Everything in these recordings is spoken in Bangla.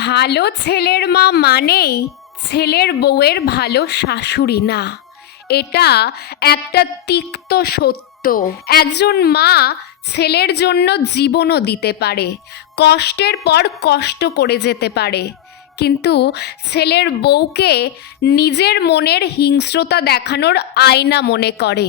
ভালো ছেলের মা মানেই ছেলের বউয়ের ভালো শাশুড়ি না। এটা একটা তিক্ত সত্য। একজন মা ছেলের জন্য জীবনও দিতে পারে, কষ্টের পর কষ্ট করে যেতে পারে, কিন্তু ছেলের বউকে নিজের মনের হিংস্রতা দেখানোর আয়না মনে করে।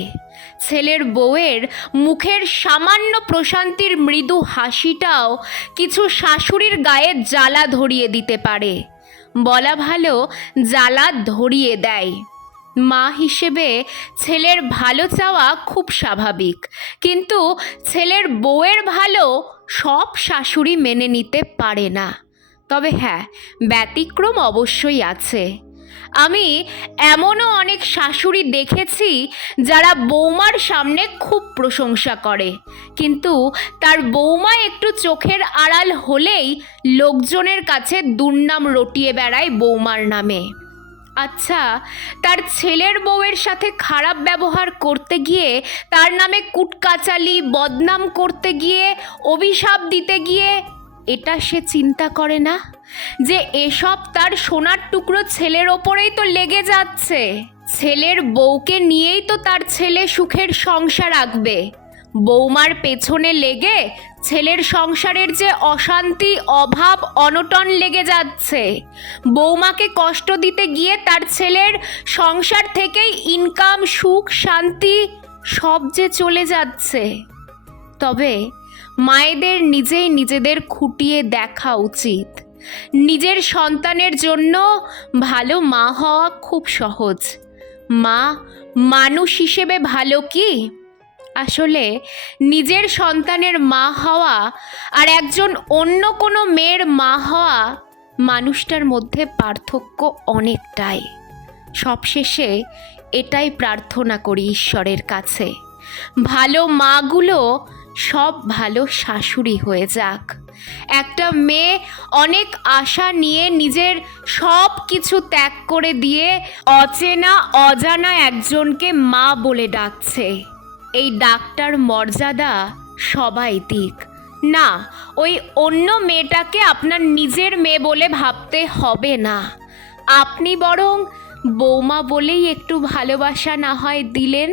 ছেলের বউয়ের মুখের সামান্য প্রশান্তির মৃদু হাসিটাও কিছু শাশুড়ির গায়ে জ্বালা ধরিয়ে দিতে পারে। বলা ভালো, জ্বালা ধরিয়ে দেয়। মা হিসেবে ছেলের ভালো চাওয়া খুব স্বাভাবিক, কিন্তু ছেলের বউয়ের ভালো সব শাশুড়ি মেনে নিতে পারে না। তবে হ্যাঁ, ব্যতিক্রম অবশ্যই আছে। আমি এমনও অনেক শাশুড়ি দেখেছি যারা বৌমার সামনে খুব প্রশংসা করে, কিন্তু তার বৌমা একটু চোখের আড়াল হলেই লোকজনের কাছে দুর্নাম রটিয়ে বেড়ায় বৌমার নামে। আচ্ছা, তার ছেলের বউয়ের সাথে খারাপ ব্যবহার করতে গিয়ে, তার নামে কুটকাচালি বদনাম করতে গিয়ে, অভিশাপ দিতে গিয়ে এটা সে চিন্তা করে না যে এসব তার সোনার টুকরো ছেলের ওপরেই তো লেগে যাচ্ছে। ছেলের বউকে নিয়েই তো তার ছেলে সুখের সংসার রাখবে। বৌমার পেছনে লেগে ছেলের সংসারের যে অশান্তি, অভাব, অনটন লেগে যাচ্ছে, বৌমাকে কষ্ট দিতে গিয়ে তার ছেলের সংসার থেকেই ইনকাম, সুখ, শান্তি সব যে চলে যাচ্ছে। তবে মায়েদের নিজেই নিজেদের খুঁটিয়ে দেখা উচিত। নিজের সন্তানের জন্য ভালো মা হওয়া খুব সহজ। মা মানুষ হিসেবে ভালো কি? আসলে নিজের সন্তানের মা হওয়া আর একজন অন্য কোনো মেয়ের মা হওয়া মানুষটার মধ্যে পার্থক্য অনেকটাই। সবশেষে এটাই প্রার্থনা করি ঈশ্বরের কাছে, ভালো মাগুলো সব ভালো শাশুড়ি হয়ে যাক। একটা মেয়ে অনেক আশা নিয়ে নিজের সব কিছু ত্যাগ করে দিয়ে অচেনা অজানা একজনকে মা বলে ডাকছে। এই ডাকটার মর্যাদা সবাই দিক। না, ওই অন্য মেয়েটাকে আপনার নিজের মেয়ে বলে ভাবতে হবে না। আপনি বরং বৌমা বলেই একটু ভালোবাসা না হয় দিলেন।